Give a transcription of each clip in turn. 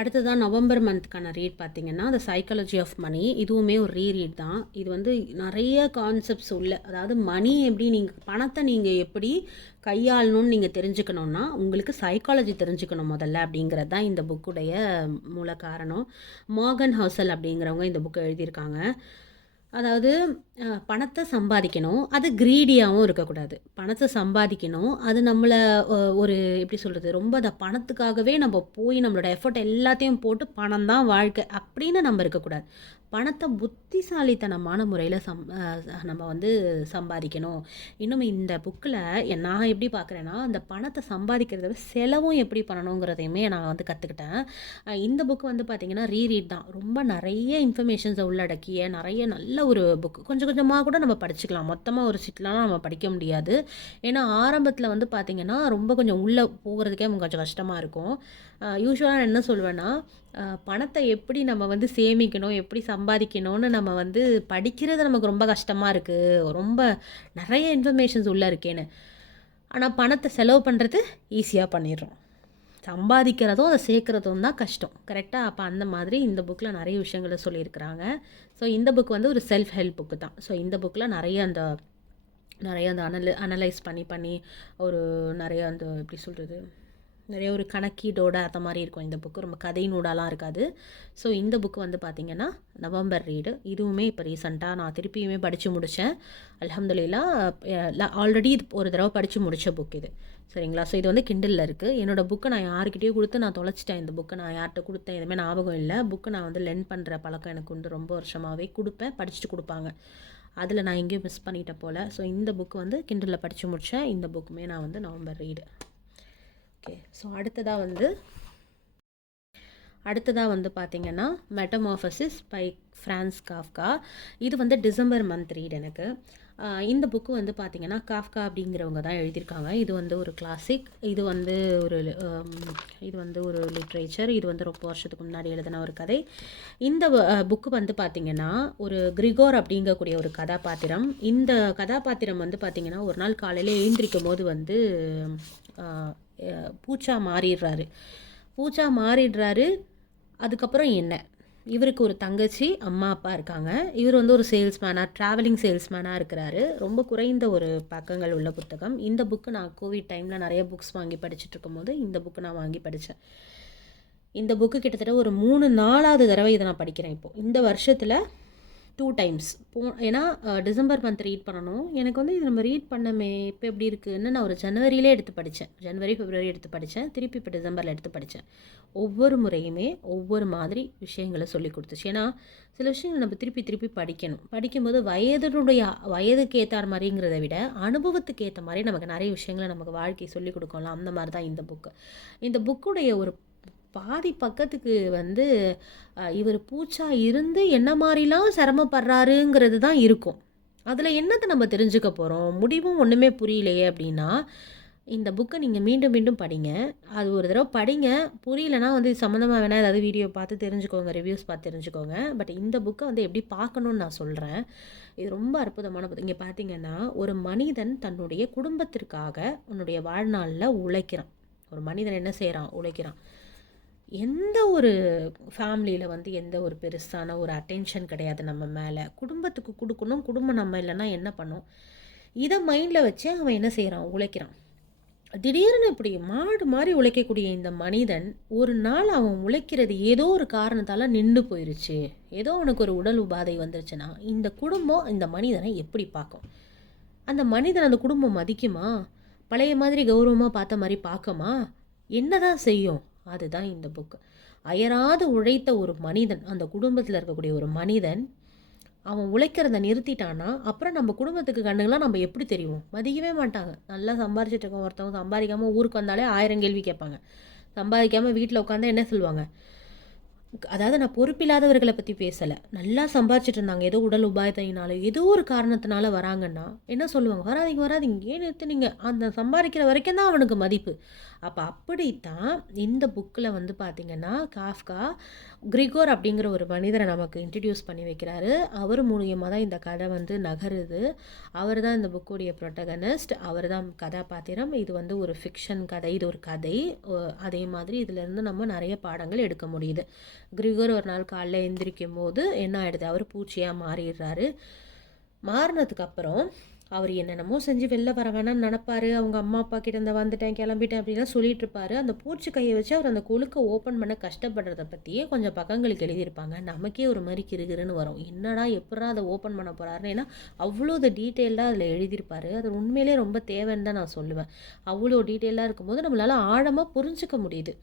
அடுத்ததான் November மந்த்க்கான read பார்த்தீங்கன்னா, த psychology of money. இதுவுமே ஒரு ரீட் தான். இது வந்து நிறைய கான்செப்ட்ஸ் உள்ள, அதாவது மணி எப்படி நீங்கள் பணத்தை நீங்கள் எப்படி கையாளணும்னு நீங்கள் தெரிஞ்சுக்கணுன்னா, உங்களுக்கு சைக்காலஜி தெரிஞ்சுக்கணும் முதல்ல அப்படிங்கிறது தான் இந்த புக்குடைய மூல காரணம். மார்கன் ஹவுசல் அப்படிங்கிறவங்க இந்த புக்கை எழுதியிருக்காங்க. அதாவது பணத்தை சம்பாதிக்கணும், அது க்ரீடியாகவும் இருக்கக்கூடாது. பணத்தை சம்பாதிக்கணும், அது நம்மளை ஒரு எப்படி சொல்கிறது, ரொம்ப அந்த பணத்துக்காகவே நம்ம போய் நம்மளோட எஃபர்ட் எல்லாத்தையும் போட்டு பணம் தான் வாழ்க்கை அப்படின்னு நம்ம இருக்கக்கூடாது. பணத்தை புத்திசாலித்தனமான முறையில் நம்ம வந்து சம்பாதிக்கணும். இன்னும் இந்த புக்கில் நான் எப்படி பார்க்குறேன்னா, அந்த பணத்தை சம்பாதிக்கிறத விட செலவும் எப்படி பண்ணணுங்கிறதையுமே நான் வந்து கற்றுக்கிட்டேன். இந்த புக் வந்து பார்த்திங்கன்னா ரீட் தான். ரொம்ப நிறைய இன்ஃபர்மேஷன்ஸை உள்ளடக்கிய நிறைய நல்ல ஒரு புக். கொஞ்சம் கொஞ்சமாக கூட நம்ம படிச்சுக்கலாம், மொத்தமாக ஒரு சீட்லாம் நம்ம படிக்க முடியாது. ஏன்னா ஆரம்பத்தில் வந்து பார்த்திங்கன்னா ரொம்ப கொஞ்சம் உள்ளே போகிறதுக்கே கொஞ்சம் கஷ்டமாக இருக்கும். யூஸ்வலாக நான் என்ன சொல்வேன்னா, பணத்தை எப்படி நம்ம வந்து சேமிக்கணும், எப்படி சம்பாதிக்கணும்னு நம்ம வந்து படிக்கிறது நமக்கு ரொம்ப கஷ்டமாக இருக்குது, ரொம்ப நிறைய இன்ஃபர்மேஷன்ஸ் உள்ளே இருக்கேன்னு. ஆனால் பணத்தை செலவு பண்ணுறது ஈஸியாக பண்ணிடுறோம். சம்பாதிக்கிறதும் அதை சேர்க்குறதும் தான் கஷ்டம், கரெக்டாக? அப்போ அந்த மாதிரி இந்த புக்கில் நிறைய விஷயங்களை சொல்லியிருக்கிறாங்க. ஸோ இந்த புக் வந்து ஒரு செல்ஃப் ஹெல்ப் புக்கு தான். ஸோ இந்த புக்கில் நிறைய அந்த அனலைஸ் பண்ணி ஒரு நிறைய அந்த எப்படி சொல்கிறது, நிறைய ஒரு கணக்கீடோட அந்த மாதிரி இருக்கும் இந்த புக்கு. ரொம்ப கதை நூடாலாம் இருக்காது. ஸோ இந்த புக்கு வந்து பார்த்திங்கன்னா நவம்பர் ரீடு. இதுவுமே இப்போ ரீசெண்டாக நான் திருப்பியுமே படித்து முடித்தேன். அல்ஹம்துலில்லாஹ். ஆல்ரெடி இது ஒரு தடவை படித்து முடித்த புக் இது, சரிங்களா? ஸோ இது வந்து கிண்டலில் இருக்குது. என்னோடய புக்கை நான் யார்கிட்டயோ கொடுத்து நான் தொலைச்சிட்டேன். இந்த புக்கை நான் யார்கிட்ட கொடுத்தேன் எதுவுமே ஞாபகம் இல்லை. புக்கை நான் வந்து லென் பண்ணுற பழக்கம் எனக்கு வந்து ரொம்ப வருஷமாகவே கொடுப்பேன், படிச்சுட்டு கொடுப்பாங்க. அதில் நான் எங்கேயும் மிஸ் பண்ணிட்டேன் போல். ஸோ இந்த புக்கு வந்து கிண்டலில் படித்து முடித்தேன். இந்த புக்குமே நான் வந்து நவம்பர் ரீடு. ஓகே. ஸோ அடுத்ததாக வந்து பார்த்திங்கன்னா மெட்டமார்ஃபசிஸ் பை ஃப்ரான்ஸ் காஃப்கா. இது வந்து டிசம்பர் மந்த் ரீட் எனக்கு. இந்த புக்கு வந்து பார்த்திங்கன்னா காஃப்கா அப்படிங்கிறவங்க தான் எழுதியிருக்காங்க. இது வந்து ஒரு கிளாசிக். இது வந்து ஒரு லிட்ரேச்சர். இது வந்து ரொம்ப வருஷத்துக்கு முன்னாடி எழுதின ஒரு கதை. இந்த புக்கு வந்து பார்த்திங்கன்னா ஒரு கிரிகோர் அப்படிங்கக்கூடிய ஒரு கதாபாத்திரம். இந்த கதாபாத்திரம் வந்து பார்த்திங்கன்னா ஒரு நாள் காலையில் எழுந்திரிக்கும் போது வந்து பூச்சா மாறிடுறாரு. அதுக்கப்புறம் என்ன, இவருக்கு ஒரு தங்கச்சி, அம்மா அப்பா இருக்காங்க. இவர் வந்து ஒரு ட்ராவலிங் சேல்ஸ்மேனாக இருக்கிறாரு. ரொம்ப குறைந்த ஒரு பக்கங்கள் உள்ள புத்தகம். இந்த புக்கு நான் கோவிட் டைமில் நிறைய புக்ஸ் வாங்கி படிச்சுட்டு இருக்கும்போது இந்த புக்கு நான் வாங்கி படித்தேன். இந்த புக்கு கிட்டத்தட்ட ஒரு 3-4வது தடவை இதை நான் படிக்கிறேன் இப்போது. இந்த வருஷத்தில் 2 டைம்ஸ் ஏன்னா டிசம்பர் மந்த் ரீட் பண்ணணும். எனக்கு வந்து இது நம்ம ரீட் பண்ணமே இப்போ எப்படி இருக்குதுன்னு நான் ஒரு ஜனவரியிலே எடுத்து படித்தேன். ஜனவரி பிப்ரவரி எடுத்து படித்தேன். திருப்பி இப்போ டிசம்பரில் எடுத்து படித்தேன். ஒவ்வொரு முறையுமே ஒவ்வொரு மாதிரி விஷயங்களை சொல்லி கொடுத்துச்சு. ஏன்னா சில விஷயங்கள் நம்ம திருப்பி படிக்கணும். படிக்கும்போது வயதுக்கு ஏற்ற மாதிரிங்கிறத விட அனுபவத்துக்கு ஏற்ற மாதிரி நமக்கு நிறைய விஷயங்களை நமக்கு வாழ்க்கை சொல்லி கொடுக்கலாம். அந்த மாதிரி தான் இந்த புக்கு. இந்த புக்குடைய ஒரு பாதி பக்கத்துக்கு வந்து இவர் பூச்சா இருந்து என்ன மாதிரிலாம் சிரமப்படுறாருங்கிறது தான் இருக்கும். அதில் என்னத்தை நம்ம தெரிஞ்சுக்க போகிறோம், முடிவும் ஒன்றுமே புரியலையே அப்படின்னா இந்த புக்கை நீங்கள் மீண்டும் மீண்டும் படிங்க. அது ஒரு தடவை படிங்க. புரியலைன்னா வந்து சம்மந்தமாக வேணால் ஏதாவது வீடியோ பார்த்து தெரிஞ்சுக்கோங்க, ரிவ்யூஸ் பார்த்து தெரிஞ்சுக்கோங்க. பட் இந்த புக்கை வந்து எப்படி பார்க்கணுன்னு நான் சொல்கிறேன். இது ரொம்ப அற்புதமான புத்தகம். இங்கே பார்த்தீங்கன்னா ஒரு மனிதன் தன்னுடைய குடும்பத்திற்காக உன்னுடைய வாழ்நாளில் உழைக்கிறான். ஒரு மனிதன் என்ன செய்கிறான், உழைக்கிறான். எந்த ஒரு ஃபேமிலியில் வந்து எந்த ஒரு பெருசான ஒரு அட்டென்ஷன் கிடையாது நம்ம மேலே. குடும்பத்துக்கு கொடுக்கணும், குடும்பம் நம்ம இல்லைன்னா என்ன பண்ணும், இதை மைண்டில் வச்சு அவன் என்ன செய்கிறான், உழைக்கிறான். திடீர்னு இப்படி மாடு மாதிரி உழைக்கக்கூடிய இந்த மனிதன் ஒரு நாள் அவன் உழைக்கிறது ஏதோ ஒரு காரணத்தால் நின்று போயிடுச்சு, ஏதோ அவனுக்கு ஒரு உடல் உபாதை வந்துருச்சுன்னா இந்த குடும்பம் இந்த மனிதனை எப்படி பார்க்கும்? அந்த மனிதன் அந்த குடும்பம் மதிக்குமா? பழைய மாதிரி கௌரவமாக பார்த்த மாதிரி பார்க்குமா? என்ன தான் செய்யும்? அதுதான் இந்த புக்கு. அயராது உழைத்த ஒரு மனிதன், அந்த குடும்பத்தில் இருக்கக்கூடிய ஒரு மனிதன், அவன் உழைக்கிறத நிறுத்திட்டான்னா அப்புறம் நம்ம குடும்பத்துக்கு கண்ணுங்களாம் நம்ம எப்படி தெரியும்? மதிக்கவே மாட்டாங்க. நல்லா சம்பாரிச்சிட்டு இருக்கோம், ஒருத்தவங்க சம்பாதிக்காமல் ஊருக்கு வந்தாலே 1000 கேள்வி கேட்பாங்க. சம்பாதிக்காமல் வீட்டில் உட்காந்தா என்ன சொல்லுவாங்க? அதாவது நான் பொறுப்பில்லாதவர்கள பத்தி பேசல. நல்லா சம்பாரிச்சுட்டு இருந்தாங்க. ஏதோ உடல் உபாயத்தினால, ஏதோ ஒரு காரணத்தினால வராங்கன்னா, என்ன சொல்லுவாங்க? "வராதீங்க, வராதீங்க. ஏன் நிறுத்துனீங்க?" அந்த சம்பாரிக்கிற வரைக்கும் தான் அவனுக்கு மதிப்பு. அப்ப அப்படித்தான் இந்த புக்ல வந்து பார்த்தீங்கன்னா, காஃப்கா கிரிகோர் அப்படிங்கிற ஒரு மனிதர நமக்கு இன்ட்ரோடியூஸ் பண்ணி வைக்கிறாரு. அவர் மூலியமா தான் இந்த கதை வந்து நகருது. அவர் தான் இந்த புக்குடைய புரோட்டகனிஸ்ட். அவர் தான் கதாபாத்திரம். இது வந்து ஒரு ஃபிக்ஷன் கதை. இது ஒரு கதை. அதே மாதிரி இதிலேருந்து நம்ம நிறைய பாடங்கள் எடுக்க முடியுது. கிரிகோர் ஒரு நாள் காலைல எந்திரிக்கும் போது என்ன ஆயிடுது, அவர் பூச்சியாக மாறிடுறாரு. மாறினதுக்கு அப்புறம் அவர் என்னென்னமோ செஞ்சு வெளில வர வேணாம்னு நினப்பாரு. அவங்க அம்மா அப்பா கிட்ட இருந்து வந்துட்டேன் கிளம்பிட்டேன் அப்படின்லாம் சொல்லிட்டு இருப்பாரு. அந்த பூச்சி கையை வச்சு அவர் அந்த கொழுக்க ஓப்பன் பண்ண கஷ்டப்படுறத பற்றியே கொஞ்சம் பக்கங்களுக்கு எழுதியிருப்பாங்க. நமக்கே ஒரு மாதிரி கிறுகிறுன்னு வரும். என்னடா எப்படா அதை ஓப்பன் பண்ண போகிறாருன்னு. ஏன்னா அவ்வளோ டீட்டெயில்டாக அதில் எழுதியிருப்பாரு. அது உண்மையிலே ரொம்ப தேவைன்னு தான் நான் சொல்லுவேன். அவ்வளோ டீட்டெயிலாக இருக்கும்போது நம்மளால் ஆழமாக புரிஞ்சிக்க முடியுது.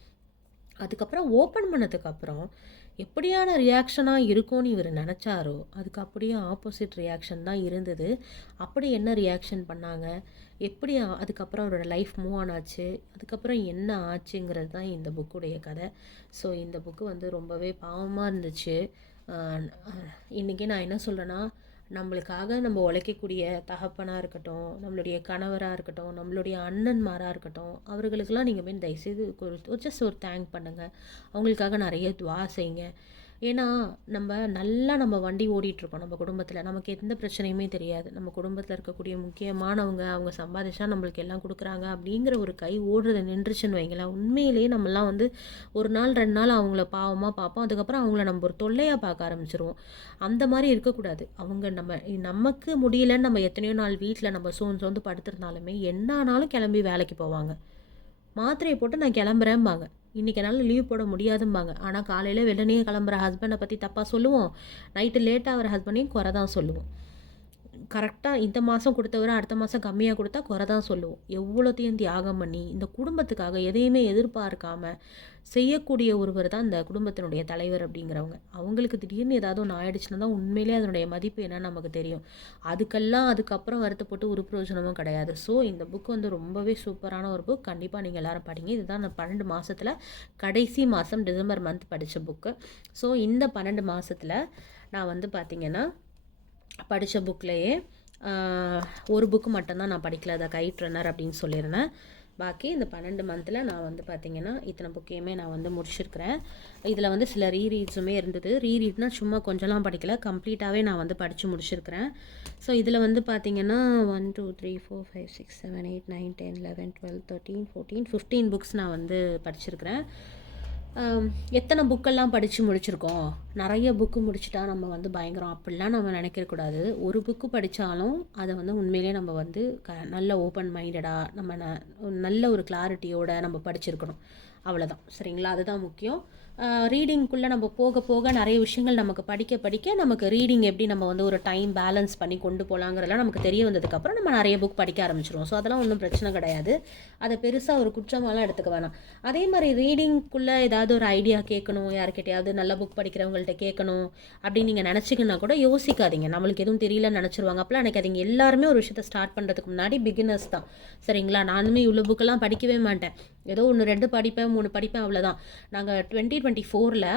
அதுக்கப்புறம் ஓப்பன் பண்ணதுக்கப்புறம் எப்படியான ரியாக்ஷனாக இருக்கும்னு இவர் நினச்சாரோ அதுக்கு அப்படியே ஆப்போசிட் ரியாக்ஷன் தான் இருந்தது. அப்படி என்ன ரியாக்ஷன் பண்ணாங்க, எப்படி அதுக்கப்புறம் அவரோட லைஃப் மூவ் ஆன் ஆச்சு, அதுக்கப்புறம் என்ன ஆச்சுங்கிறது தான் இந்த புக்குடைய கதை. ஸோ இந்த புக்கு வந்து ரொம்பவே பாவமாக இருந்துச்சு. இன்றைக்கி நான் என்ன சொல்கிறேன்னா, நம்மளுக்காக நம்ம உழைக்கக்கூடிய தகப்பனாக இருக்கட்டும், நம்மளுடைய கணவராக இருக்கட்டும், நம்மளுடைய அண்ணன்மாராக இருக்கட்டும், அவர்களுக்கெல்லாம் நீங்கள் போய் தயவுசெய்து ஒரு ஜஸ்ட் ஒரு தேங்க் பண்ணுங்கள். அவங்களுக்காக நிறைய துவா செய்யுங்க. ஏன்னா நம்ம வண்டி ஓடிட்டுருக்கோம் நம்ம குடும்பத்தில். நமக்கு எந்த பிரச்சனையுமே தெரியாது. நம்ம குடும்பத்தில் இருக்கக்கூடிய முக்கியமானவங்க, அவங்க சம்பாதிச்சா நம்மளுக்கு எல்லாம் கொடுக்குறாங்க அப்படிங்கிற ஒரு கை ஓடுறத நின்றுச்சுன்னு வைங்களேன், உண்மையிலேயே நம்மலாம் வந்து ஒரு நாள் 2 நாள் அவங்கள பாவமாக பார்ப்போம். அதுக்கப்புறம் அவங்கள நம்ம ஒரு தொல்லையாக பார்க்க ஆரம்பிச்சிருவோம். அந்த மாதிரி இருக்கக்கூடாது. அவங்க நமக்கு முடியலன்னு நம்ம எத்தனையோ நாள் வீட்டில் நம்ம சோர்ந்து படுத்திருந்தாலுமே என்ன ஆனாலும் கிளம்பி வேலைக்கு போவாங்க. மாத்திரையை போட்டு நான் கிளம்புறேன்பாங்க. இன்றைக்கி என்னால் லீவ் போட முடியாதும்பாங்க. ஆனால் காலையில் வெள்ளனையே கிளம்புற ஹஸ்பண்டை பற்றி தப்பாக சொல்லுவோம். நைட்டு லேட்டாக வர ஹஸ்பண்டையும் குறை தான் சொல்லுவோம். கரெக்டாக இந்த மாதம் கொடுத்தவரை அடுத்த மாதம் கம்மியாக கொடுத்தா குறை தான் சொல்லுவோம். எவ்வளோத்தையும் தியாகம் பண்ணி இந்த குடும்பத்துக்காக எதையுமே எதிர்பார்க்காம செய்யக்கூடிய ஒருவர் தான் இந்த குடும்பத்தினுடைய தலைவர் அப்படிங்கிறவங்க. அவங்களுக்கு திடீர்னு ஏதாவது ஒன்று ஆயிடுச்சுன்னா தான் உண்மையிலே அதனுடைய மதிப்பு என்னன்னு நமக்கு தெரியும். அதுக்கப்புறம் வருத்தப்பட்டு ஒரு பிரயோஜனமும் கிடையாது. ஸோ இந்த புக் வந்து ரொம்பவே சூப்பரான ஒரு புக். கண்டிப்பாக நீங்கள் எல்லாரும் படிங்க. இதுதான் நான் 12 மாதத்தில் கடைசி மாதம் டிசம்பர் மந்த் படித்த புக்கு. ஸோ இந்த 12 மாதத்தில் நான் வந்து பார்த்திங்கன்னா படித்த புக்லேயே ஒரு புக்கு மட்டும்தான் நான் படிக்கல. அதை கைட் ரன்னர் அப்படின்னு சொல்லியிருந்தேன். பாக்கி இந்த 12 மந்தில் நான் வந்து பார்த்திங்கன்னா இத்தனை புக்கையுமே நான் வந்து முடிச்சிருக்கிறேன். இதில் வந்து சில ரீரீட்ஸுமே இருந்தது. ரீரீட்னால் சும்மா கொஞ்சம்லாம் படிக்கல, கம்ப்ளீட்டாகவே நான் வந்து படித்து முடிச்சிருக்கிறேன். ஸோ இதில் வந்து பார்த்திங்கன்னா 1 2 3 4 5 6 7 8 9 10 11 12 13 14 15 புக்ஸ் நான் வந்து படிச்சிருக்கிறேன். எத்தனை புக்கெல்லாம் படித்து முடிச்சிருக்கோம், நிறைய புக்கு முடிச்சுட்டா நம்ம வந்து பயங்கரம் அப்படிலாம் நம்ம நினைக்கக்கூடாது. ஒரு புக்கு படித்தாலும் அதை வந்து உண்மையிலே நம்ம வந்து நல்ல ஓப்பன் மைண்டடாக நம்ம நல்ல ஒரு கிளாரிட்டியோடு நம்ம படிச்சிருக்கணும். அவ்வளோதான், சரிங்களா? அதுதான் முக்கியம். ரீடிங்குள்ளே நம்ம போக போக நிறைய விஷயங்கள் நமக்கு படிக்க படிக்க நமக்கு ரீடிங் எப்படி நம்ம வந்து ஒரு டைம் பேலன்ஸ் பண்ணி கொண்டு போகலாங்கிறதெல்லாம் நமக்கு தெரிய வந்ததுக்கப்புறம் நம்ம நிறைய புக் படிக்க ஆரம்பிச்சிருவோம். ஸோ அதெல்லாம் ஒன்றும் பிரச்சனை கிடையாது. அதை பெருசாக ஒரு குற்றமாலாம் எடுத்துக்க வேணாம். அதே மாதிரி ரீடிங்குள்ளே ஏதாவது ஒரு ஐடியா கேட்கணும், யார்கிட்டையாவது நல்ல புக் படிக்கிறவங்கள்ட்ட கேட்கணும் அப்படின்னு நீங்கள் நினச்சிங்கன்னா கூட யோசிக்காதீங்க. நம்மளுக்கு எதுவும் தெரியலன்னு நினச்சிருவாங்க. அப்போலாம் நினைக்காதீங்க. எல்லாருமே ஒரு விஷயத்தை ஸ்டார்ட் பண்ணுறதுக்கு முன்னாடி பிகினர்ஸ் தான், சரிங்களா? நானுமே இவ்வளோ புக்கெல்லாம் படிக்கவே மாட்டேன். ஏதோ 1 2 படிப்பேன், 3 படிப்பேன், அவ்வளோதான். நாங்கள் 2024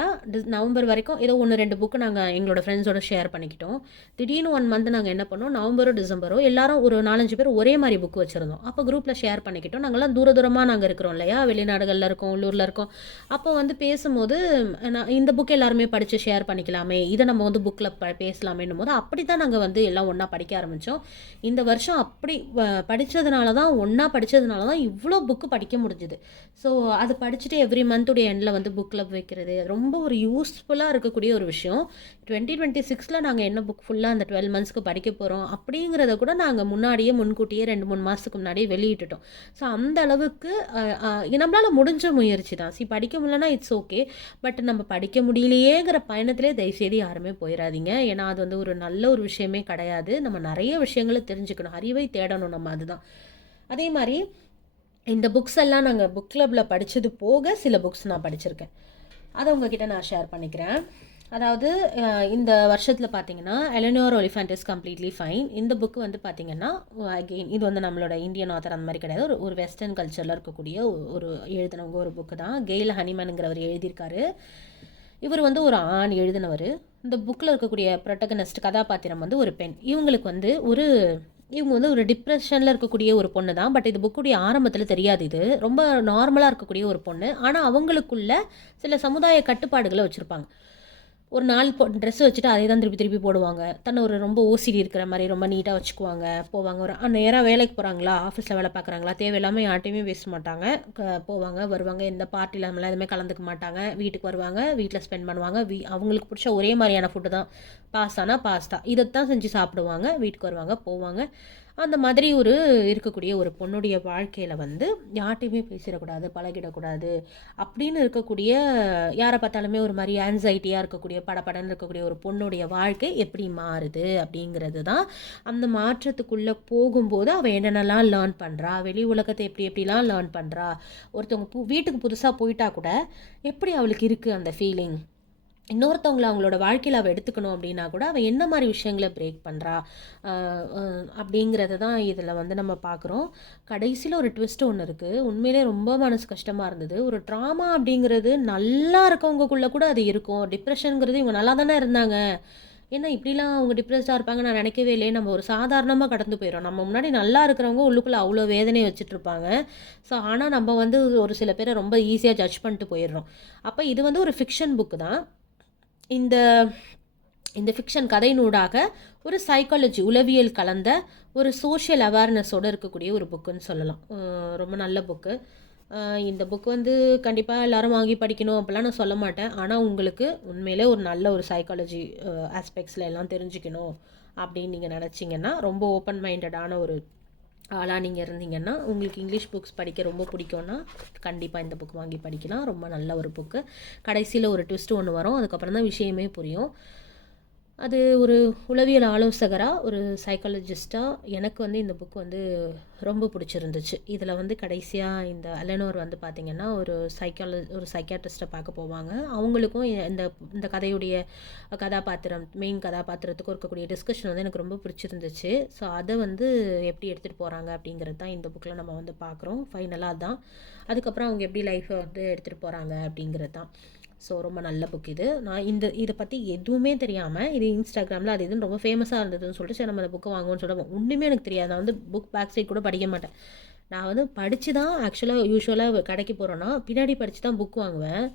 நவம்பர் வரைக்கும் ஏதோ 1 2 புக்கு நாங்கள் எங்களோட ஃப்ரெண்ட்ஸோட ஷேர் பண்ணிக்கிட்டோம். திடீர்னு 1 மந்த் நாங்கள் என்ன பண்ணோம், நவம்பரோ டிசம்பரோ எல்லாரும் ஒரு 4 5 பேர் ஒரே மாதிரி புக்கு வச்சுருந்தோம். அப்போ குரூப்பில் ஷேர் பண்ணிக்கிட்டோம். நாங்கள்லாம் தூரமாக நாங்கள் இருக்கிறோம் இல்லையா, வெளிநாடுகளில் இருக்கோம், உள்ளூரில் இருக்கோம். அப்போ வந்து பேசும்போது நான் இந்த புக்கு எல்லாருமே படித்து ஷேர் பண்ணிக்கலாமே, இதை நம்ம வந்து புக்கில் பேசலாமேன்னும் போது அப்படி தான் நாங்கள் வந்து எல்லாம் ஒன்றா படிக்க ஆரம்பித்தோம். இந்த வருஷம் அப்படி படித்ததுனால தான் இவ்வளோ புக்கு படிக்க முடிஞ்சுது. ஸோ அது படிச்சுட்டு எவ்ரி மந்த்துடைய எண்டில் வந்து புக் கிளப் வைக்கிறது ரொம்ப ஒரு யூஸ்ஃபுல்லாக இருக்கக்கூடிய ஒரு விஷயம். 2026 நாங்கள் என்ன புக் ஃபுல்லாக அந்த 12 மந்த்ஸ்க்கு படிக்க போகிறோம் அப்படிங்கிறத கூட நாங்கள் முன்கூட்டியே 2-3 மாதத்துக்கு முன்னாடியே வெளியிட்டுட்டோம். ஸோ அந்த அளவுக்கு நம்மளால் முடிஞ்ச முயற்சி தான். படிக்க முடியலன்னா இட்ஸ் ஓகே. பட் நம்ம படிக்க முடியலையேங்கிற பயணத்திலே தயவுசெய்து யாருமே போயிடாதீங்க. ஏன்னா அது வந்து ஒரு நல்ல ஒரு விஷயமே கிடையாது. நம்ம நிறைய விஷயங்களை தெரிஞ்சுக்கணும், அறிவை தேடணும் நம்ம. அதுதான். அதே மாதிரி இந்த புக்ஸ் எல்லாம் நாங்கள் புக் கிளப்பில் படித்தது போக சில புக்ஸ் நான் படிச்சிருக்கேன். அதை உங்ககிட்ட நான் ஷேர் பண்ணிக்கிறேன். அதாவது இந்த வருஷத்தில் பார்த்தீங்கன்னா எலனோர் ஒலிஃபண்ட் இஸ் கம்ப்ளீட்லி ஃபைன். இந்த புக்கு வந்து பார்த்தீங்கன்னா அகெயின் இது வந்து நம்மளோட இந்தியன் ஆத்தர் அந்த மாதிரி கிடையாது. ஒரு வெஸ்டர்ன் கல்ச்சரில் இருக்கக்கூடிய ஒரு எழுதினவங்க ஒரு புக்கு தான். கெயில் ஹனிமனுங்கிறவர் எழுதியிருக்காரு. இவர் வந்து ஒரு ஆண் எழுதினவர். இந்த புக்கில் இருக்கக்கூடிய ப்ரொட்டகனிஸ்ட் கதாபாத்திரம் வந்து ஒரு பெண். இவங்க வந்து ஒரு டிப்ரெஷனில் இருக்கக்கூடிய ஒரு பொண்ணு தான். பட் இது புக்குடைய ஆரம்பத்தில் தெரியாது. இது ரொம்ப நார்மலாக இருக்கக்கூடிய ஒரு பொண்ணு. ஆனால் அவங்களுக்குள்ள சில சமுதாய கட்டுப்பாடுகளை வச்சுருப்பாங்க. ஒரு நாள் ட்ரெஸ் வச்சுட்டு அதே தான் திருப்பி திருப்பி போடுவாங்க. தன்னை ஒரு ரொம்ப ஓசிடி இருக்கிற மாதிரி ரொம்ப நீட்டாக வச்சுக்குவாங்க. போவாங்க, ஒரு நேராக வேலைக்கு போகிறாங்களா, ஆஃபீஸில் வேலை பார்க்குறாங்களா, தேவையில்லாமல் யார்ட்டையுமே பேச மாட்டாங்க. போவாங்க வருவாங்க, எந்த பார்ட்டியில் நம்மளாம் எதுவுமே கலந்துக்க மாட்டாங்க. வீட்டுக்கு வருவாங்க, வீட்டில் ஸ்பெண்ட் பண்ணுவாங்க. அவங்களுக்கு பிடிச்ச ஒரே மாதிரியான ஃபுட்டு தான். பாஸ்தானா பாஸ்தா இதைத்தான் செஞ்சு சாப்பிடுவாங்க. வீட்டுக்கு வருவாங்க, போவாங்க. அந்த மாதிரி இருக்கக்கூடிய ஒரு பொண்ணுடைய வாழ்க்கையில் வந்து யார்ட்டையுமே பேசிடக்கூடாது, பழகிடக்கூடாது அப்படின்னு இருக்கக்கூடிய, யாரை பார்த்தாலுமே ஒரு மாதிரி ஆன்சைட்டியாக இருக்கக்கூடிய, படப்படன்னு இருக்கக்கூடிய ஒரு பொண்ணுடைய வாழ்க்கை எப்படி மாறுது அப்படிங்கிறது தான். அந்த மாற்றத்துக்குள்ளே போகும்போது அவள் என்னென்னலாம் லேர்ன் பண்ணுறா, வெளி உலகத்தை எப்படி எப்படிலாம் லேர்ன் பண்ணுறா, ஒருத்தவங்க வீட்டுக்கு புதுசாக போயிட்டா கூட எப்படி அவளுக்கு இருக்குது அந்த ஃபீலிங், இன்னொருத்தவங்களை அவங்களோட வாழ்க்கையில் அவள் எடுத்துக்கணும் அப்படின்னா கூட அவள் என்ன மாதிரி விஷயங்களை பிரேக் பண்ணுறா அப்படிங்கிறத தான் இதில் வந்து நம்ம பார்க்குறோம். கடைசியில் ஒரு ட்விஸ்ட் ஒன்று இருக்குது. உண்மையிலே ரொம்ப மனசு கஷ்டமாக இருந்தது. ஒரு ட்ராமா அப்படிங்கிறது நல்லா இருக்கவங்கக்குள்ளே கூட அது இருக்கும். டிப்ரெஷனுங்கிறது இவங்க நல்லா தானே இருந்தாங்க, ஏன்னா இப்படிலாம் அவங்க டிப்ரெஸ்டாக இருப்பாங்க நான் நினைக்கவே இல்லையே. நம்ம ஒரு சாதாரணமாக கடந்து போயிடும். நம்ம முன்னாடி நல்லா இருக்கிறவங்க உள்ளுக்குள்ளே அவ்வளோ வேதனையை வச்சுட்ருப்பாங்க. ஸோ ஆனால் நம்ம வந்து ஒரு சில பேரை ரொம்ப ஈஸியாக ஜட்ஜ் பண்ணிட்டு போயிடுறோம். அப்போ இது வந்து ஒரு ஃபிக்ஷன் புக்கு தான். இந்த இந்த ஃபிக்ஷன் கதையினூடாக ஒரு சைக்காலஜி, உளவியல் கலந்த ஒரு சோஷியல் அவேர்னஸோடு இருக்கக்கூடிய ஒரு புக்குன்னு சொல்லலாம். ரொம்ப நல்ல புக்கு. இந்த புக் வந்து கண்டிப்பாக எல்லோரும் வாங்கி படிக்கணும் அப்படிலாம் நான் சொல்ல மாட்டேன். ஆனால் உங்களுக்கு உண்மையிலே ஒரு நல்ல ஒரு சைக்காலஜி ஆஸ்பெக்ட்ஸில் எல்லாம் தெரிஞ்சுக்கணும் அப்படின்னு நீங்கள் நினச்சிங்கன்னா, ரொம்ப ஓப்பன் மைண்டடான ஒரு ஆளாக நீங்கள் இருந்தீங்கன்னா, உங்களுக்கு இங்கிலீஷ் புக்ஸ் படிக்க ரொம்ப பிடிக்கும்னா கண்டிப்பாக இந்த புக் வாங்கி படிக்கலாம். ரொம்ப நல்ல ஒரு புக்கு. கடைசியில் ஒரு ட்விஸ்ட் ஒன்று வரும். அதுக்கப்புறம் தான் விஷயமே புரியும். அது ஒரு உளவியல் ஆலோசகராக, ஒரு சைக்காலஜிஸ்ட்டாக எனக்கு வந்து இந்த புக் வந்து ரொம்ப பிடிச்சிருந்துச்சு. இதில் வந்து கடைசியாக இந்த எலனோர் வந்து பார்த்திங்கன்னா ஒரு சைக்காட்ரிஸ்ட்டை பார்க்க போவாங்க. அவங்களுக்கும் இந்த இந்த கதையுடைய மெயின் கதாபாத்திரத்துக்கும் இருக்கக்கூடிய டிஸ்கஷன் வந்து எனக்கு ரொம்ப பிடிச்சிருந்துச்சு. ஸோ அதை வந்து எப்படி எடுத்துகிட்டு போகிறாங்க அப்படிங்கிறது தான் இந்த புக்கில் நம்ம வந்து பார்க்குறோம். ஃபைனலாக தான் அதுக்கப்புறம் அவங்க எப்படி லைஃப்பை வந்து எடுத்துகிட்டு போகிறாங்க அப்படிங்கிறது தான். ஸோ ரொம்ப நல்ல புக் இது. நான் இதை பற்றி எதுவுமே தெரியாமல், இது இன்ஸ்டாகிராமில் அது இதுன்னு ரொம்ப ஃபேமஸாக இருந்ததுன்னு சொல்லிட்டு சரி நம்ம அந்த புக்கை வாங்குவோன்னு சொல்லுவோம். ஒன்றுமே எனக்கு தெரியாது. நான் வந்து புக் பேக் சைட் கூட படிக்க மாட்டேன். நான் வந்து படித்து தான் யூஸ்வலாக கடைக்கு போகிறோன்னா பின்னாடி படித்து தான் புக் வாங்குவேன்.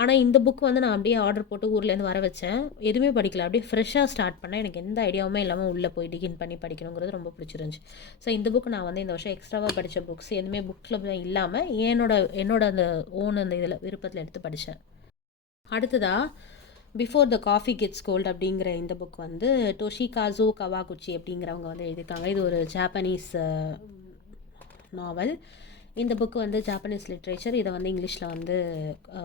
ஆனால் இந்த புக் வந்து நான் அப்படியே ஆர்டர் போட்டு ஊர்லேருந்து வர வச்சேன். எதுவுமே படிக்கல, அப்படியே ஃப்ரெஷ்ஷாக ஸ்டார்ட் பண்ணேன். எனக்கு எந்த ஐடியாவுமே இல்லாமல் உள்ளே போய் டிகின் பண்ணி படிக்கணுங்கிறது ரொம்ப பிடிச்சிருந்துச்சி. ஸோ இந்த புக் நான் வந்து இந்த வருஷம் எக்ஸ்ட்ராவாக படித்த புக்ஸ் எதுவுமே புக்கில் இல்லாமல் என்னோட அந்த அந்த இதில் விருப்பத்தில் எடுத்து படித்தேன். அடுத்ததாக before the coffee gets cold அப்படிங்கிற இந்த புக் வந்து டோஷிகாசோ கவாகுச்சி அப்படிங்கிறவங்க வந்து எழுதியிருக்காங்க. இது ஒரு ஜாப்பனீஸ் நாவல். இந்த புக்கு வந்து ஜாப்பனீஸ் லிட்ரேச்சர். இதை வந்து இங்கிலீஷில் வந்து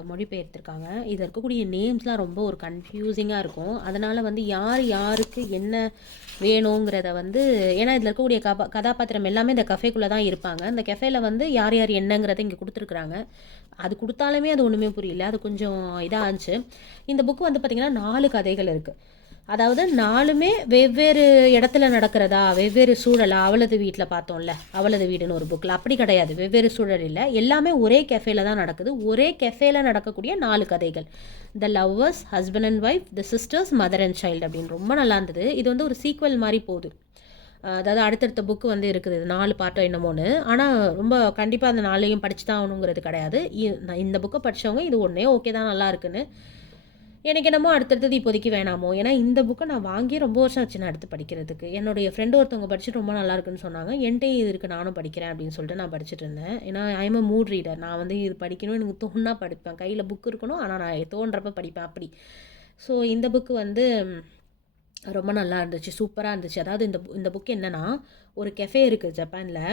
மொழிபெயர்த்திருக்காங்க. இதில் இருக்கக்கூடிய நேம்ஸ்லாம் ரொம்ப ஒரு கன்ஃபியூசிங்காக இருக்கும். அதனால் வந்து யாருக்கு என்ன வேணுங்கிறத வந்து, ஏன்னா இதில் இருக்கக்கூடிய கதாபாத்திரம் எல்லாமே இந்த கஃபேக்குள்ளே தான் இருப்பாங்க. இந்த கஃபேல வந்து யார் என்னங்கிறத இங்கே கொடுத்துருக்குறாங்க. அது கொடுத்தாலுமே அது ஒன்றுமே புரியல. அது கொஞ்சம் இதாக இருந்துச்சு. இந்த புக்கு வந்து பார்த்திங்கன்னா 4 கதைகள் இருக்குது. அதாவது 4மே வெவ்வேறு இடத்துல நடக்கிறதா, வெவ்வேறு சூழலா. அவளது வீட்டில் பார்த்தோம்ல, அவளது வீடுன்னு ஒரு புக்கில் அப்படி கிடையாது. வெவ்வேறு சூழல் இல்லை, எல்லாமே ஒரே கெஃபேல தான் நடக்குது. ஒரே கெஃபேல நடக்கக்கூடிய 4 கதைகள். த lovers, husband and wife, the sisters, mother and child அப்படின்னு ரொம்ப நல்லா இருந்தது. இது வந்து ஒரு சீக்வல் மாதிரி போகுது. அதாவது அடுத்தடுத்த புக்கு வந்து இருக்குது, 4 பார்ட்டோ என்னமோன்னு. ஆனால் ரொம்ப கண்டிப்பாக அந்த 4ஐயும் படித்து தான் ஆகணுங்கிறது கிடையாது. இந்த புக்கை படித்தவங்க இது ஒன்றே ஓகே தான் நல்லா இருக்குன்னு. எனக்கு என்னமோ அடுத்தடுத்தது இப்போதைக்கு வேணாமோ, ஏன்னா இந்த புக்கை நான் வாங்கி ரொம்ப வருஷம் ஆச்சு நான் எடுத்து படிக்கிறதுக்கு. என்னுடைய ஃப்ரெண்டு ஒருத்தவங்க படிச்சுட்டு ரொம்ப நல்லா இருக்குன்னு சொன்னாங்க. என்கிட்ட இது இருக்குது, நானும் படிக்கிறேன் அப்படின்னு சொல்லிட்டு நான் படிச்சுட்டு இருந்தேன். ஏன்னா ஐ எம் மூட் ரீடர். நான் வந்து இது படிக்கணும், எனக்கு தோணுனா படிப்பேன். கையில் புக் இருக்கணும், ஆனால் நான் தோன்றப்ப படிப்பேன் அப்படி. ஸோ இந்த புக்கு வந்து ரொம்ப நல்லா இருந்துச்சு, சூப்பராக இருந்துச்சு. அதாவது இந்த புக் என்னென்னா, ஒரு கெஃபே இருக்குது ஜப்பானில்.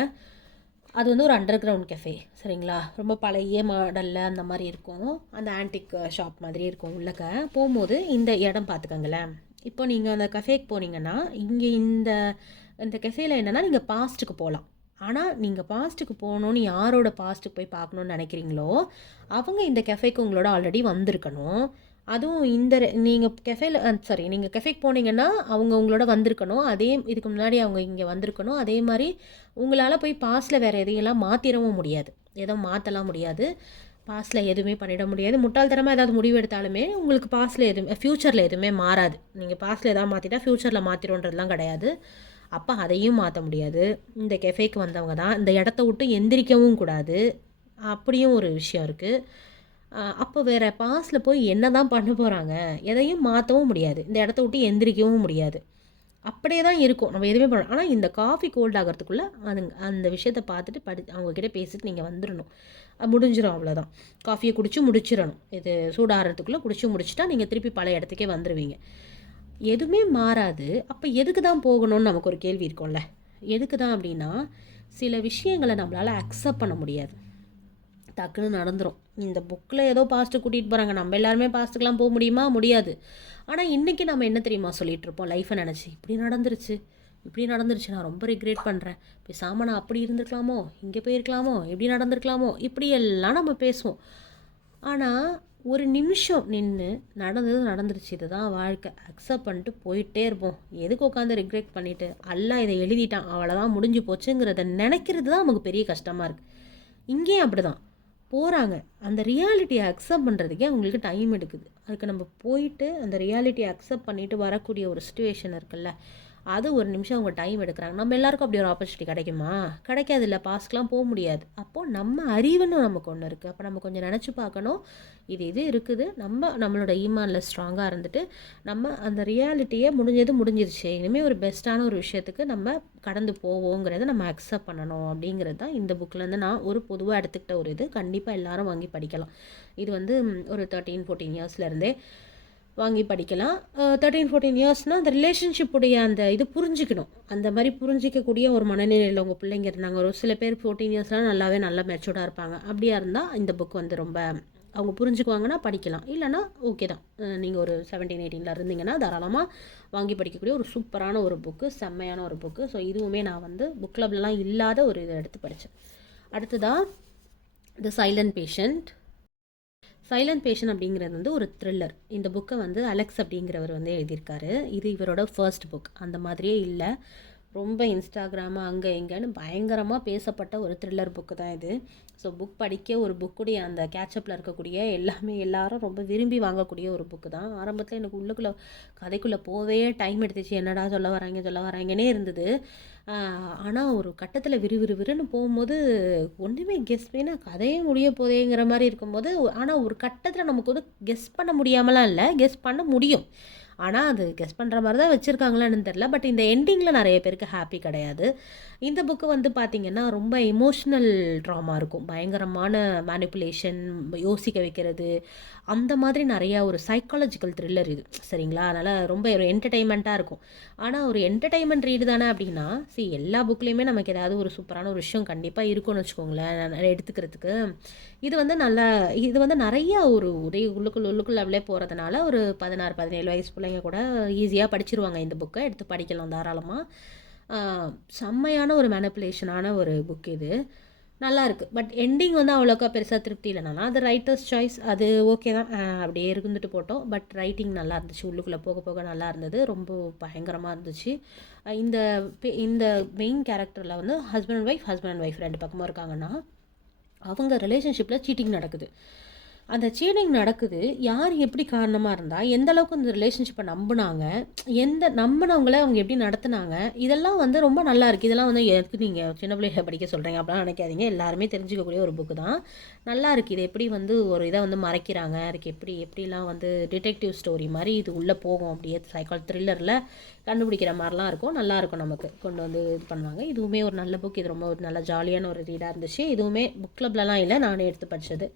அது வந்து ஒரு அண்டர் கிரவுண்ட் கெஃபே, சரிங்களா. ரொம்ப பழைய மாடலில் அந்த மாதிரி இருக்கும். அந்த ஆன்டிக் ஷாப் மாதிரி இருக்கும். உள்ளக்க போகும்போது இந்த இடம் பார்த்துக்கங்களேன். இப்போ நீங்கள் அந்த கஃபேக்கு போனீங்கன்னா, இங்கே இந்த கெஃபேல என்னென்னா நீங்கள் பாஸ்ட்டுக்கு போகலாம். ஆனால் நீங்கள் பாஸ்ட்டுக்கு போகணுன்னு யாரோட பாஸ்ட்டுக்கு போய் பார்க்கணுன்னு நினைக்கிறீங்களோ அவங்க இந்த கெஃபேக்கு உங்களோட ஆல்ரெடி வந்திருக்கணும். அதுவும் நீங்கள் நீங்கள் கெஃபேக்கு போனீங்கன்னா அவங்க உங்களோட வந்திருக்கணும். இதுக்கு முன்னாடி அவங்க இங்கே வந்திருக்கணும். அதே மாதிரி உங்களால் போய் பாஸில் வேறு எதையெல்லாம் மாற்றிடவும் முடியாது, எதுவும் மாற்றலாம் முடியாது. பாஸ்ட்டில் எதுவுமே பண்ணிட முடியாது. முட்டாள்தனமாக ஏதாவது முடிவு எடுத்தாலுமே உங்களுக்கு பாஸ்ட்டில் எதுவுமே ஃப்யூச்சரில் எதுவுமே மாறாது. நீங்கள் பாஸ்ட்டில் எதாவது மாற்றிட்டா ஃப்யூச்சரில் மாற்றிடும்ன்றதுலாம் கிடையாது. அப்போ அதையும் மாற்ற முடியாது. இந்த கெஃபேக்கு வந்தவங்க தான் இந்த இடத்த விட்டு எந்திரிக்கவும் கூடாது. அப்படியும் ஒரு விஷயம் இருக்குது. அப்போ வேறு பாஸ்ட்டில் போய் என்ன தான் பண்ண போகிறாங்க? எதையும் மாற்றவும் முடியாது. இந்த இடத்த விட்டு எந்திரிக்கவும் முடியாது. அப்படியே தான் இருக்கும். நம்ம எதுவுமே பண்ண ஆனால் இந்த காஃபி கோல்ட் ஆகிறதுக்குள்ளே அந்த விஷயத்த பார்த்துட்டு அவங்கக்கிட்ட பேசிட்டு நீங்கள் வந்துடணும். முடிஞ்சிடும், அவ்வளோதான். காஃபியை குடிச்சு முடிச்சிடணும். இது சூடாகிறதுக்குள்ளே குடிச்சு முடிச்சிட்டா நீங்கள் திருப்பி பழைய இடத்துக்கே வந்துடுவீங்க. எதுவுமே மாறாது. அப்போ எதுக்கு தான் போகணும்னு நமக்கு ஒரு கேள்வி இருக்கும்ல. எதுக்கு தான் அப்படின்னா, சில விஷயங்களை நம்மளால் அக்செப்ட் பண்ண முடியாது. டக்குன்னு நடந்துடும். இந்த புக்கில் ஏதோ பாஸ்ட்டு கூட்டிகிட்டு போகிறாங்க, நம்ம எல்லாருமே பாஸ்ட்டுக்கெலாம் போக முடியுமா? முடியாது. ஆனால் இன்றைக்கி நம்ம என்ன தெரியுமா சொல்லிகிட்டு இருப்போம் லைஃப்பை நினச்சி, இப்படி நடந்துருச்சு, நான் ரொம்ப ரிக்ரெட் பண்ணுறேன், பேசாமல் நான் அப்படி இருந்திருக்கலாமோ, இங்கே போயிருக்கலாமோ, இப்படி நடந்திருக்கலாமோ, இப்படியெல்லாம் நம்ம பேசுவோம். ஆனால் ஒரு நிமிஷம் நின்று நடந்துருச்சு, இதுதான் வாழ்க்கை, அக்செப்ட் பண்ணிட்டு போயிட்டே இருப்போம். எதுக்கு உட்காந்து ரிக்ரெட் பண்ணிவிட்டு அல்ல இதை எழுதிட்டான் அவ்வளோதான் முடிஞ்சு போச்சுங்கிறத நினைக்கிறது தான் நமக்கு பெரிய கஷ்டமாக இருக்குது. இங்கேயும் அப்படி தான் போகிறாங்க. அந்த ரியாலிட்டியை அக்செப்ட் பண்ணுறதுக்கே அவங்களுக்கு டைம் எடுக்குது. அதுக்கு நம்ம போயிட்டு அந்த ரியாலிட்டியை அக்செப்ட் பண்ணிவிட்டு வரக்கூடிய ஒரு சிச்சுவேஷன் இருக்குல்ல, அது ஒரு நிமிஷம் அவங்க டைம் எடுக்கிறாங்க. நம்ம எல்லாருக்கும் அப்படி ஒரு ஆப்பர்ச்சுனிட்டி கிடைக்குமா? கிடைக்காது. இல்லை, பாஸ்ட்லாம் போக முடியாது. அப்போது நம்ம அறிவுன்னு நமக்கு ஒன்று இருக்குது. அப்போ நம்ம கொஞ்சம் நினச்சி பார்க்கணும், இது இருக்குது. நம்மளோட ஈமானில் ஸ்ட்ராங்காக இருந்துட்டு நம்ம அந்த ரியாலிட்டியை முடிஞ்சிருச்சு, இனிமேல் ஒரு பெஸ்ட்டான ஒரு விஷயத்துக்கு நம்ம கடந்து போவோங்கிறத நம்ம அக்செப்ட் பண்ணணும். அப்படிங்கிறது தான் இந்த புக்கிலேருந்து நான் ஒரு பொதுவாக எடுத்துக்கிட்ட ஒரு இது. கண்டிப்பாக எல்லாரும் வாங்கி படிக்கலாம். இது வந்து ஒரு 13-14 இயர்ஸ்லேருந்தே வாங்கி படிக்கலாம். 13-14 இயர்ஸ்னால் அந்த ரிலேஷன்ஷிப்புடைய அந்த இது புரிஞ்சிக்கணும். அந்த மாதிரி புரிஞ்சிக்கக்கூடிய ஒரு மனநிலையில் உங்கள் பிள்ளைங்க இருந்தாங்க. ஒரு சில பேர் 14 இயர்ஸ்லாம் நல்லா மெச்சூர்டாக இருப்பாங்க. அப்படியா இருந்தால் இந்த புக் வந்து ரொம்ப அவங்க புரிஞ்சுக்குவாங்கன்னா படிக்கலாம். இல்லைனா ஓகே தான். நீங்கள் ஒரு 17-18 இருந்தீங்கன்னா தாராளமாக வாங்கி படிக்கக்கூடிய ஒரு சூப்பரான ஒரு புக்கு, செம்மையான ஒரு புக்கு. ஸோ இதுவுமே நான் வந்து புக் கிளப்லலாம் இல்லாத ஒரு இதை எடுத்து படித்தேன். அடுத்ததாக த சைலண்ட் பேஷண்ட். சைலண்ட் பேஷன் அப்படிங்கிறது வந்து ஒரு த்ரில்லர். இந்த புக்கை வந்து அலெக்ஸ் அப்படிங்கிறவர் வந்து எழுதியிருக்காரு. இது இவரோட ஃபர்ஸ்ட் புக். அந்த மாதிரியே இல்லை, ரொம்ப இன்ஸ்டாகிராமு அங்கே இங்கேன்னு பயங்கரமாக பேசப்பட்ட ஒரு த்ரில்லர் புக்கு தான் இது. ஸோ புக் படிக்க ஒரு புக்குடைய அந்த கேட்சப்பில் இருக்கக்கூடிய எல்லாரும் ரொம்ப விரும்பி வாங்கக்கூடிய ஒரு புக்கு தான். ஆரம்பத்தில் எனக்கு கதைக்குள்ளே போவே டைம் எடுத்துச்சு. என்னடா சொல்ல வராங்கன்னே இருந்தது. ஆனால் ஒரு கட்டத்தில் விறுவிறுன்னு போகும்போது ஒன்றுமே கெஸ் பண்ண கதையே முடிய போதேங்கிற மாதிரி இருக்கும்போது, ஆனால் ஒரு கட்டத்தில் நமக்கு வந்து கெஸ் பண்ண முடியாமலாம் இல்லை, கெஸ் பண்ண முடியும். ஆனால் அது கெஸ் பண்ணுற மாதிரி தான் வச்சுருக்காங்களான்னு தெரில. பட் இந்த எண்டிங்கில் நிறைய பேருக்கு ஹாப்பி கிடையாது. இந்த புக்கு வந்து பார்த்திங்கன்னா ரொம்ப எமோஷ்னல் ட்ராமா இருக்கும். பயங்கரமான மேனிப்புலேஷன், யோசிக்க வைக்கிறது, அந்த மாதிரி நிறையா ஒரு சைக்காலஜிக்கல் த்ரில்லர் இது. சரிங்களா? அதனால் ரொம்ப ஒரு என்டர்டெயின்மெண்ட்டாக இருக்கும். ஆனால் ஒரு என்டர்டெயின்மெண்ட் ரீடு தானே அப்படின்னா, எல்லா புக்லேயுமே நமக்கு ஏதாவது ஒரு சூப்பரான ஒரு விஷயம் கண்டிப்பாக இருக்கும்னு வச்சுக்கோங்களேன் எடுத்துக்கிறதுக்கு. இது வந்து நிறையா ஒரு உள்ளுக்குள்ள லெவலே போகிறதுனால ஒரு 16-17 வயசு பிள்ளைங்க கூட ஈஸியாக படிச்சிருவாங்க. இந்த புக்கை எடுத்து படிக்கலாம் தாராளமாக. செம்மையான ஒரு மேனிப்புலேஷனான ஒரு புக் இது. நல்லா இருக்குது. பட் எண்டிங் வந்து அவ்வளோக்கா பெருசாக திருப்தி இல்லைனா அது ரைட்டர்ஸ் சாய்ஸ், அது ஓகே தான், அப்படியே இருந்துட்டு போட்டோம். பட் ரைட்டிங் நல்லா இருந்துச்சு, உள்ளுக்குள்ளே போக போக நல்லா இருந்தது, ரொம்ப பயங்கரமாக இருந்துச்சு. இந்த இந்த மெயின் கேரக்டரில் வந்து ஹஸ்பண்ட் அண்ட் ஒய்ஃப் ரெண்டு பக்கமும் இருக்காங்கன்னா அவங்க ரிலேஷன்ஷிப்பில் சீட்டிங் நடக்குது. அந்த சீட்டிங் நடக்குது, யார் எப்படி காரணமாக இருந்தால், எந்த அளவுக்கு அந்த ரிலேஷன்ஷிப்பை நம்பினாங்க, நம்பினவங்கள அவங்க எப்படி நடத்துனாங்க, இதெல்லாம் வந்து ரொம்ப நல்லா இருக்குது. இதெல்லாம் வந்து எதுக்கு நீங்கள் சின்ன பிள்ளைகளை படிக்க சொல்கிறீங்க அப்படிலாம் நினைக்காதீங்க. எல்லாருமே தெரிஞ்சுக்கக்கூடிய ஒரு புக்கு தான். நல்லா இருக்குது. இது எப்படி வந்து ஒரு இதை வந்து மறைக்கிறாங்க, அதுக்கு எப்படிலாம் வந்து டிடெக்டிவ் ஸ்டோரி மாதிரி இது உள்ளே போகும், அப்படியே த்ரில்லரில் கண்டுபிடிக்கிற மாதிரிலாம் இருக்கும். நல்லாயிருக்கும், நமக்கு கொண்டு வந்து இது பண்ணுவாங்க. இதுவுமே ஒரு நல்ல புக். இது ரொம்ப ஒரு நல்ல ஜாலியான ஒரு ரீடாக இருந்துச்சு. இதுவுமே புக் கிளப்லலாம் இல்லை, நானே எடுத்து படித்தது.